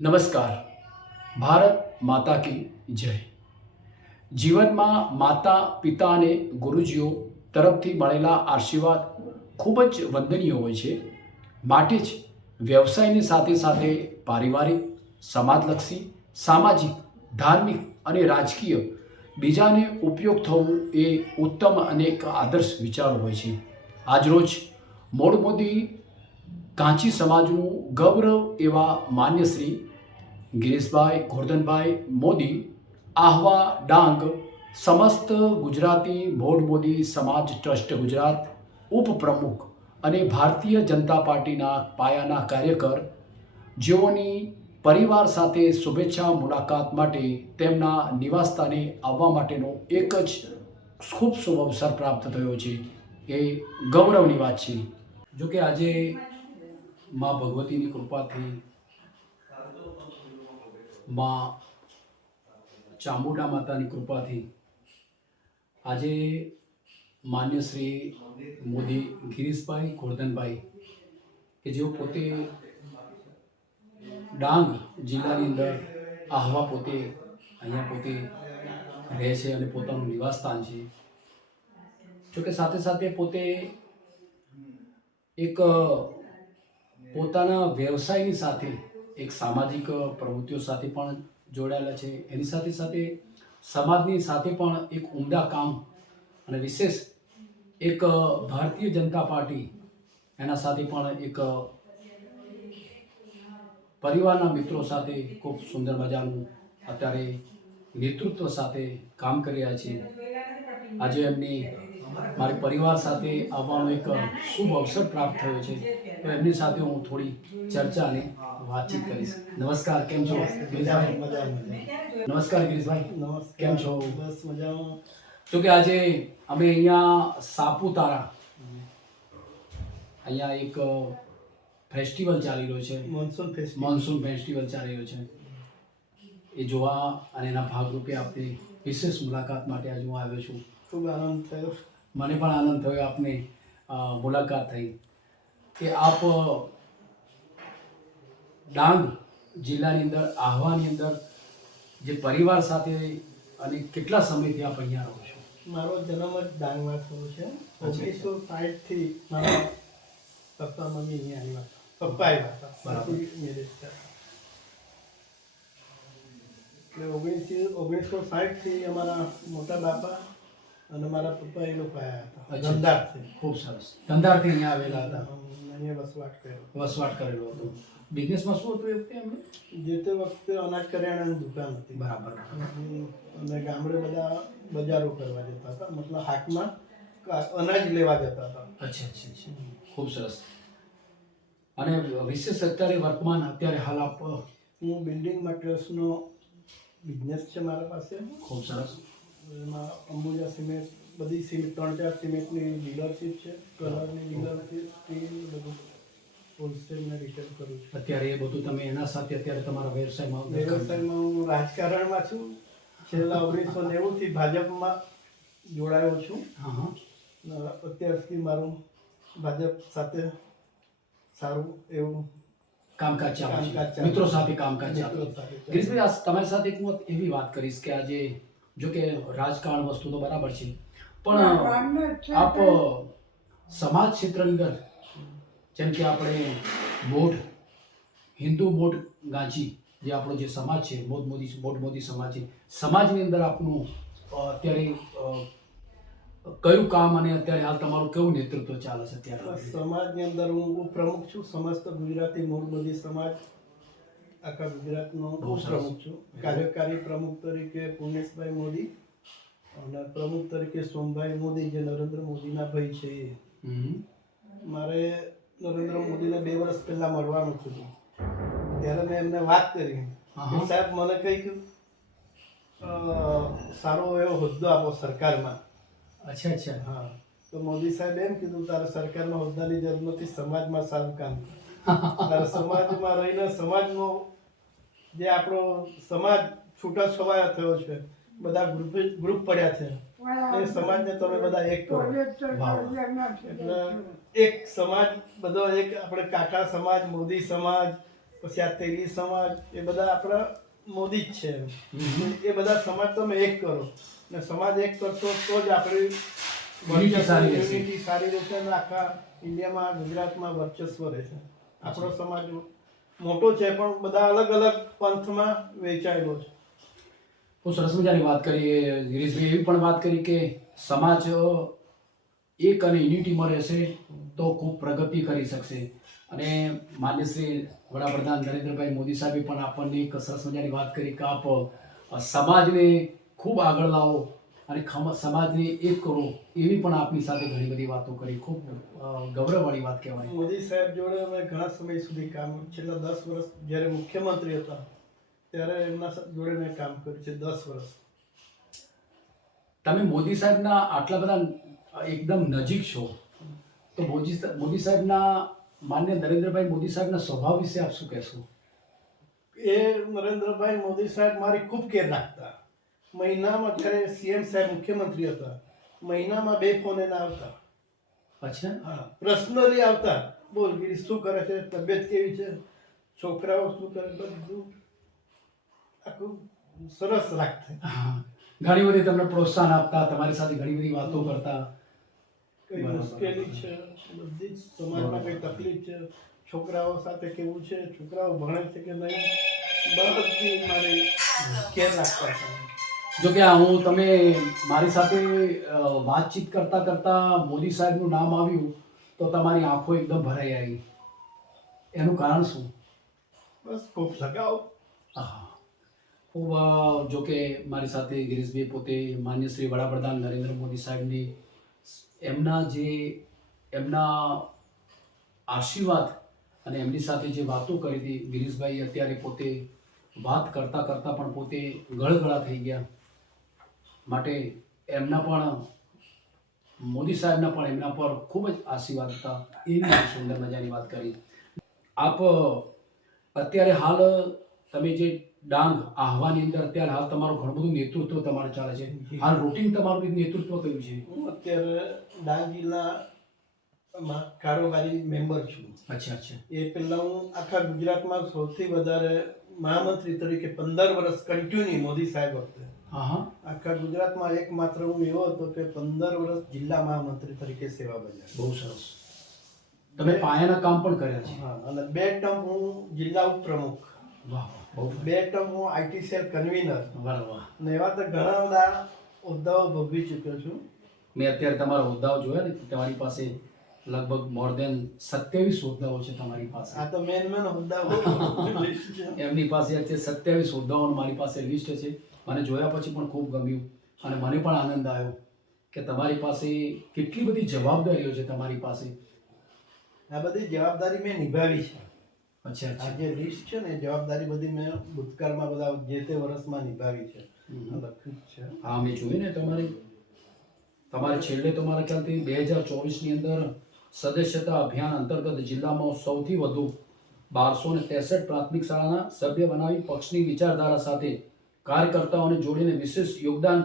નમસ્કાર. ભારત માતા કી જય. જીવનમાં માતા પિતા અને ગુરુજીઓ તરફથી મળેલા આશીર્વાદ ખૂબ જ વંદનીય હોય છે. માટે જ વ્યવસાયની સાથે સાથે પારિવારિક, સમાજલક્ષી, સામાજિક, ધાર્મિક અને રાજકીય બીજાને ઉપયોગ થવું એ ઉત્તમ અને એક આદર્શ વિચાર હોય છે. આજરોજ મોડ મોદી કાંચી સમાજનું ગૌરવ એવા માન્ય શ્રી ગિરીશભાઈ ગોરધનભાઈ મોદી આહવા ડાંગ સમસ્ત ગુજરાતી મોડ મોદી સમાજ ટ્રસ્ટ ગુજરાત ઉપપ્રમુખ અને ભારતીય જનતા પાર્ટીના પાયાના કાર્યકર, જેઓની પરિવાર સાથે શુભેચ્છા મુલાકાત માટે તેમના નિવાસસ્થાને આવવા માટેનો એક જ ખૂબ શુભ અવસર પ્રાપ્ત થયો છે. એ ગૌરવની વાત છે. જોકે આજે મા ભગવતીની કૃપાથી, મા ચામુંડા માતાની કૃપાથી આજે માન્ય શ્રી મોદી ગિરીશભાઈ ગોરધનભાઈ, કે જેઓ પોતે ડાંગ જિલ્લાની અંદર આહવા પોતે અહીંયા પોતે રહે છે અને પોતાનું નિવાસસ્થાન છે. જોકે સાથે સાથે પોતે એક પોતાના વ્યવસાયની સાથે એક સામાજિક પ્રવૃત્તિઓ સાથે પણ જોડાયેલા છે. એની સાથે સાથે સમાજની સાથે પણ એક ઉમદા કામ અને વિશેષ એક ભારતીય જનતા પાર્ટી એના સાથે પણ એક પરિવારના મિત્રો સાથે ખૂબ સુંદર મજાનું અત્યારે નેતૃત્વ સાથે કામ કરી રહ્યા છે. આજે એમની મારી પરિવાર સાથે આવવાનો એક શુભ અવસર પ્રાપ્ત થયો છે, તો એમની સાથે હું થોડી ચર્ચા અને વાતચીત કરીશ. નમસ્કાર, કેમ છો ગિરીશભાઈ? નમસ્કાર ગિરીશભાઈ, કેમ છો? બસ મજામાં. જો કે આજે અમે અહીંયા સાપુતારા અહીંયા એક ફેસ્ટિવલ ચાલી રહ્યો છે, મોન્સૂન ફેસ્ટિવલ ચાલી રહ્યો છે. એ જોવા અને એના ભાગરૂપે આપની વિશેષ મુલાકાત માટે આજે હું આવ્યો છું. ખૂબ આનંદ થયો. મને પણ આનંદ થયો આપને મુલાકાત થઈ. કે આપ ડાંગ જિલ્લાની અંદર આહવાની અંદર જે પરિવાર સાથે અને કેટલા સમયથી આપ અહીંયા રહો છો? મારો જન્મ જ ડાંગમાં થયો છે. 1960થી મારા પપ્પા મમ્મી અહીંયા આવ્યા હતા. પપ્પા આવ્યા હતા. બરાબર. મેરેજ થયા. એટલે 1960થી અમારા મોટા બાપા અને મારા પપ્પા એ લોકો આવ્યા હતા. ધંધારથી. ખૂબ સરસ. ધંધારથી અહીંયા આવેલા હતા, અહીંયા વસવાટ કર્યો. વસવાટ કરેલો હતો. બિઝનેસમાં શું હતું એ વખતે એમને? જે તે વખતે અનાજ કરિયાણાની દુકાન હતી. બરાબર. અને ગામડે બધા બજારો કરવા જતા હતા, મતલબ હાટમાં અનાજ લેવા જતા હતા. અચ્છા અચ્છા અચ્છા, ખૂબ સરસ. અને વિશેષ અત્યારે વર્તમાન અત્યારે હાલ આપ? હું બિલ્ડિંગ મટીરિયલ્સનો બિઝનેસ છે મારા પાસે. ખૂબ સરસ. એમાં અંબુજા સિમેન્ટ, બધી સિમેન્ટ 3-4 સિમેન્ટની ડીલરશીપ છે, કલરની ડીલરશીપ, સ્ટીલ, બધું હોલસેલને રિટેલ કરું છું. અત્યારે એ બધું તમે એના સાથે અત્યારે તમારા વ્યવસાયમાં હું રાજકારણમાં છું. છેલ્લા 1990થી ભાજપમાં જોડાયો છું. હા હા. અત્યાર સુધી મારું ભાજપ સાથે સારું એવું કામકાજ ચાલુ છે, કામકાજ ચાલુ. મિત્રો સાથે કામકાજ ચાલુ મિત્રો છે. સાથે ચાલુ. ગિરીશભાઈ, આ તમારી સાથે હું એવી વાત કરીશ કે આજે જો કે રાજકારણ વસ્તુ તો બરાબર છે, પણ આપ સમાજ ક્ષેત્રની અંદર જેમ કે આપણે હિન્દુ મોડ ગાંચી જે આપણો જે સમાજ છે, મોડ મોદી સમાજ છે, સમાજની અંદર આપનું અત્યારે કયું કામ અને અત્યારે હાલ તમારું કેવું નેતૃત્વ ચાલે છે અત્યારે? સમાજની અંદર હું ઉપપ્રમુખ છું. સમસ્ત ગુજરાતી મોડ મોદી સમાજ આખા ગુજરાતનો ઉપપ્રમુખ છું. કાર્યકારી પ્રમુખ તરીકે પુણેશભાઈ મોદી અને પ્રમુખ તરીકે સોમભાઈ મોદી, જે નરેન્દ્ર મોદીના ભાઈ છે. મારે નરેન્દ્ર મોદીને 2 વર્ષ પહેલા મળવાનું હતું, ત્યારે મેં એમને વાત કરી કે સાહેબ મને કંઈક સારો એવો હોદ્દો આપો સરકારમાં. અચ્છા અચ્છા. હા, તો મોદી સાહેબ એમ કીધું, તારે સરકારમાં હોદ્દાની જરૂર નથી, સમાજમાં સારું કામ કર. તારે સમાજમાં રહીને સમાજનો જે આપણો સમાજ છૂટા છવાયા થયો છે, બધા ગ્રુપ પડ્યા છે, એ સમાજને તમે બધા એક કરો. એટલે એક સમાજ બધો, એક આપણે કાકા સમાજ, મોદી સમાજ, પછી આ તેલી સમાજ, એ બધા આપણા મોદી જ છે. એ બધા સમાજ તમે એક કરો, ને સમાજ એક કરશો તો જ આપણી Unity સારી રહેશે. યુનિટી સારી રહેશે અને આખા ઇન્ડિયામાં, ગુજરાતમાં વર્ચસ્વ રહેશે. આપણો સમાજ મોટો છે પણ બધા અલગ અલગ પંથમાં વહેંચાયેલો છે. બહુ સરસ મજાની વાત કરી ગિરીશભાઈ. એવી પણ વાત કરી કે સમાજ એક અને યુનિટીમાં રહેશે તો ખૂબ પ્રગતિ કરી શકશે. અને માન્ય શ્રી વડાપ્રધાન નરેન્દ્રભાઈ મોદી સાહેબે પણ આપણને એક સરસ મજાની વાત કરી કે આપ સમાજને ખૂબ આગળ લાવો અને સમાજને એક કરો. એવી પણ આપની સાથે ઘણી બધી વાતો કરી. ખૂબ ગૌરવવાળી વાત કહેવાય. મોદી સાહેબ જોડે અમે ઘણા સમય સુધી કામ, છેલ્લા 10 વર્ષ જ્યારે મુખ્યમંત્રી હતા ત્યારે એમના જોડે મેં કામ કર્યું છે 10 વર્ષ. તમે મોદી સાહેબના આટલા બધા એકદમ નજીક છો, તો મોદી સાહેબના માન્ય નરેન્દ્રભાઈ મોદી સાહેબના સ્વભાવ વિશે આપ શું કહેશો? એ નરેન્દ્રભાઈ મોદી સાહેબ મારી ખૂબ કેર રાખતા. મહિનામાં, જ્યારે સીએમ સાહેબ મુખ્યમંત્રી હતા, મહિનામાં 2 ફોન એના આવતા. અચ્છા. હા, પર્સનલી આવતા. બોલ ગિરીશ, શું કરે છે, તબિયત કેવી છે, છોકરાઓ શું કરે, બધું આખું સરસ રાખતા. હા, ઘણી બધી તમને પ્રોત્સાહન આપતા, તમારી સાથે ઘણી બધી વાતો કરતા. કઈ મુશ્કેલી છે, બધી જ સમાજમાં કઈ તકલીફ છે, છોકરાઓ સાથે કેવું છે, છોકરાઓ ભણે છે કે નહીં, બધી મારી કેર રાખતા હતા. જો કે તમે મારી સાથે વાતચીત કરતા કરતા મોદી સાહેબનું નામ આવ્યું તો તમારી આંખો એકદમ ભરાઈ આવી. એનું કારણ શું? બસ ખૂબ લગાવ. હા, ખૂબ જો કે મારી સાથે ગિરીશભાઈ પોતે માન્ય શ્રી વડાપ્રધાન નરેન્દ્ર મોદી સાહેબની એમના આશીર્વાદ અને એમની સાથે જે વાતો કરી હતી. ગિરીશભાઈ અત્યારે પોતે વાત કરતા કરતા પણ પોતે ગળગળા થઈ ગયા. માટે એમના પણ મોદી સાહેબના પણ એમના પર ખૂબ જ આશીર્વાદ હતા. એની સુંદર મજાની વાત કરી. આપ અત્યારે હાલ તમે જે ડાંગ આહવાની અંદર અત્યારે હાલ તમારું ઘણું બધું નેતૃત્વ તમારે ચાલે છે. હાલ રૂટીન તમારું નેતૃત્વ કયું છે? હું અત્યારે ડાંગ જિલ્લામાં કારોબારી મેમ્બર છું. અચ્છા. એ પહેલા હું આખા ગુજરાતમાં સૌથી વધારે મહામંત્રી તરીકે 15 વર્ષ કન્ટિન્યુ મોદી સાહેબ વખતે હા. આખા ગુજરાતમાં એકમાત્ર હું એવો હતો કે 15 વર્ષ જિલ્લા મહામંત્રી તરીકે સેવા બજાવી. બહુ સરસ. તમે પાયાના કામ પણ કર્યા છે. હા, અને 2 ટર્મ હું જિલ્લા ઉપપ્રમુખ, વાહ, બહુ 2 ટર્મ હું આઈટી સેલ કન્વીનર, વાહ. ને એવા તો ઘણા બધા હોદ્દાઓ ભોગવી ચૂક્યો છું. મેં અત્યારે તમારા હોદ્દાઓ જોયા ને, તમારી પાસે લગભગ મોર દેન 27 હોદ્દાઓ છે તમારી પાસે. આ તો મેન હોદ્દાઓ લિસ્ટ છે. એમની પાસે અત્યારે 27 હોદ્દાઓનું મારી પાસે લિસ્ટ છે. મને જોયા પછી પણ ખૂબ ગમ્યું અને મને પણ આનંદ આવ્યો કે તમારી પાસે કેટલી બધી જવાબદારીઓ છે તમારી પાસે. આ બધી જવાબદારી મેં નિભાવી છે. અચ્છા. આ જે લિસ્ટ છે ને, જવાબદારી બધી મેં ભૂતકાળમાં બધા જે તે વર્ષમાં નિભાવી છે. લખ્યું જ છે. હા, મેં જોયું ને તમારે છેલ્લે તમારા ખ્યાલથી 2024ની અંદર સદસ્યતા અભિયાન અંતર્ગત જિલ્લામાં સૌથી વધુ 1263 પ્રાથમિક શાળાના સભ્ય બનાવી પક્ષની વિચારધારા સાથે કાર્યકર્તાઓને જોડીને વિશેષ યોગદાન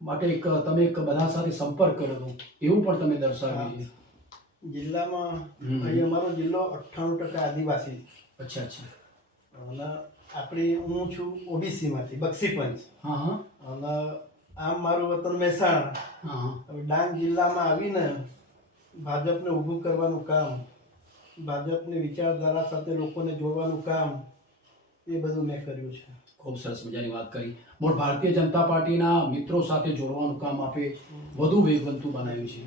માટે તમે બધા સાથે સંપર્ક કર્યો હતો એવું પણ તમે દર્શાવ્યું છે. જિલ્લામાં અહીં અમારો જિલ્લો 98% આદિવાસી. અચ્છા. અને આપણી, હું છું ઓબીસીમાંથી, બક્ષીપંચ. હા. અને આમ મારું વતન મહેસાણા. હવે ડાંગ જિલ્લામાં આવીને ભાજપને ઊભું કરવાનું કામ, ભાજપની વિચારધારા સાથે લોકોને જોડવાનું કામ, એ બધું મેં કર્યું છે. ખૂબ સરસ મજાની વાત કરી. મૂળ ભારતીય જનતા પાર્ટીના મિત્રો સાથે જોડવાનું કામ આપે વધુ વેગવંતું બનાવ્યું છે.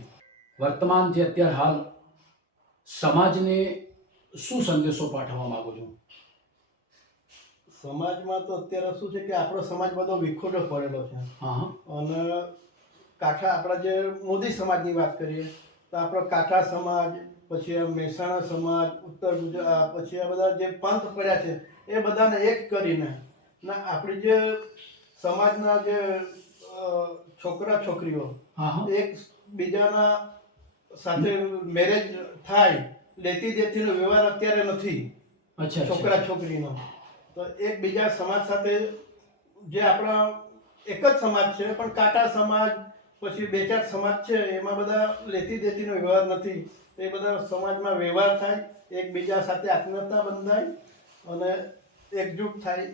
વર્તમાન જે અત્યારે હાલ સમાજને શું સંદેશો પાઠવવા માંગો છો? સમાજમાં તો અત્યારે શું છે કે આપણો સમાજ બધો વિખોટો પડેલો છે. હા. અને કાંઠા, આપણા જે મોદી સમાજની વાત કરીએ તો આપણો કાંઠા સમાજ, પછી આ મહેસાણા સમાજ, ઉત્તર ગુજરાત, પછી આ બધા જે પંથ પડ્યા છે એ બધાને એક કરીને ના આપણી જે સમાજના જે છોકરા છોકરીઓ એક બીજાના સાથે મેરેજ થાય, લેતી દેતીનો વ્યવહાર અત્યારે નથી. અચ્છા. છોકરા છોકરીનો તો એકબીજા સમાજ સાથે, જે આપણા એક જ સમાજ છે પણ કાંટા સમાજ, પછી 2-4 સમાજ છે, એમાં બધા લેતી દેતીનો વ્યવહાર નથી. એ બધા સમાજમાં વ્યવહાર થાય, એકબીજા સાથે આત્મીયતા બંધાય અને એકજૂટ થાય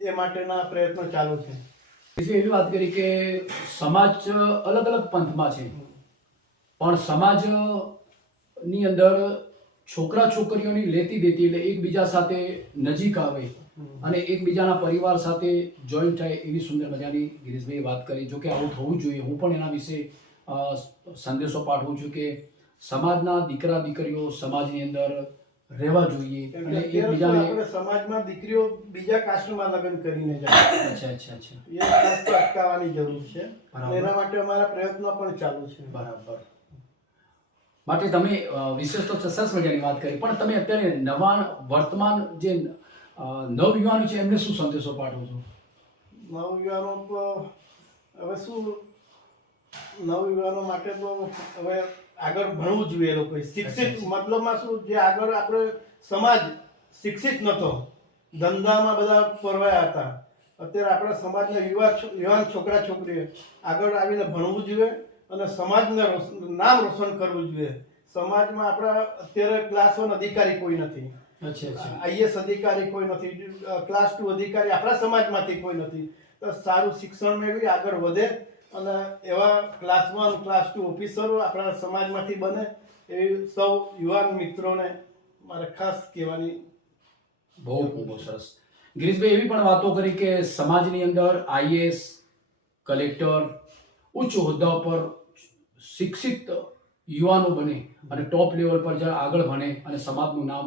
એ માટેના પ્રયત્નો ચાલુ છે. એવી વાત કરી કે સમાજ અલગ અલગ પંથમાં છે, પણ સમાજની અંદર છોકરા છોકરીઓની લેતી દેતી એટલે એકબીજા સાથે નજીક આવે અને એકબીજાના પરિવાર સાથે જોઈન્ટ થાય એવી સુંદર મજાની ગિરીશભાઈએ વાત કરી. જો કે આવું થવું જોઈએ. હું પણ એના વિશે સંદેશો પાઠવું છું કે સમાજના દીકરા દીકરીઓ સમાજની અંદર રહેવા જોઈએ કેમ અને કે અત્યારે શું એકબીજાને. આપણે સમાજમાં દીકરીઓ બીજા કાસ્ટમાં લગ્ન કરીને જાય અચ્છા અચ્છા અચ્છા, એ વસ્તુ અટકાવવાની જરૂર છે. બરાબર. એના માટે અમારા પ્રયત્નો પણ ચાલુ છે. બરાબર. માટે તમે વિશેષ તો સરસ મજાની વાત કરી, પણ તમે અત્યારે નવા વર્તમાન જે નવયુવાનો છે એમને શું સંદેશો પાઠવો છો? નવયુવાનો તો હવે શું, નવયુવાનો માટે તો હવે આગળ ભણવું જોઈએ. એ લોકોએ શિક્ષિત મતલબમાં શું, જે આગળ આપણે સમાજ શિક્ષિત નહોતો, ધંધામાં બધા પરવાયા હતા. અત્યારે આપણા સમાજના યુવાન છોકરા છોકરીઓ આગળ આવીને ભણવું જોઈએ અને સમાજને નામ રોશન કરવું જોઈએ. સમાજમાં આપણા અત્યારે ક્લાસ 1 અધિકારી કોઈ નથી, અચ્છા અચ્છા, આઈએસ અધિકારી કોઈ નથી, ક્લાસ 2 અધિકારી આપણા સમાજમાંથી કોઈ નથી. તો સારું શિક્ષણ મેળવી આગળ વધે અને એવા ક્લાસ 1 ક્લાસ 2 ઓફિસરો આપણા સમાજમાંથી બને એવી સૌ યુવાન મિત્રોને મારે ખાસ કહેવાની. બહુ બહુ સરસ. ગિરીશભાઈ એવી પણ વાતો કરી કે સમાજની અંદર આઈએએસ, કલેક્ટર, ઉચ્ચ હોદ્દાઓ પર શિક્ષિત યુવાનો બને અને ટોપ લેવલ પર જ્યારે આગળ ભણે અને સમાજનું નામ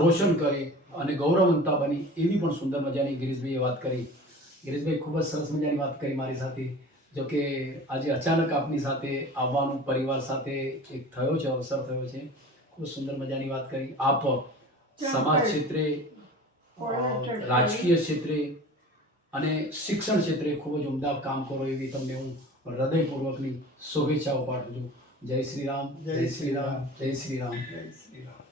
રોશન કરે અને ગૌરવવંતા બની એવી પણ સુંદર મજાની ગિરીશભાઈએ વાત કરી. ગિરીશભાઈ ખૂબ જ સરસ મજાની વાત કરી મારી સાથે. જો કે આજે અચાનક આપની સાથે આવવાનું પરિવાર સાથે એક થયો છે, અવસર થયો છે. ખૂબ સુંદર મજાની વાત કરી. આપ સમાજ ક્ષેત્રે, રાજકીય ક્ષેત્રે અને શિક્ષણ ક્ષેત્રે ખૂબ જ ઉમદા કામ કરો એવી તમને હું હૃદયપૂર્વકની શુભેચ્છાઓ પાઠવું છું. જય શ્રી રામ, જય શ્રી રામ, જય શ્રી રામ. જય શ્રી રામ.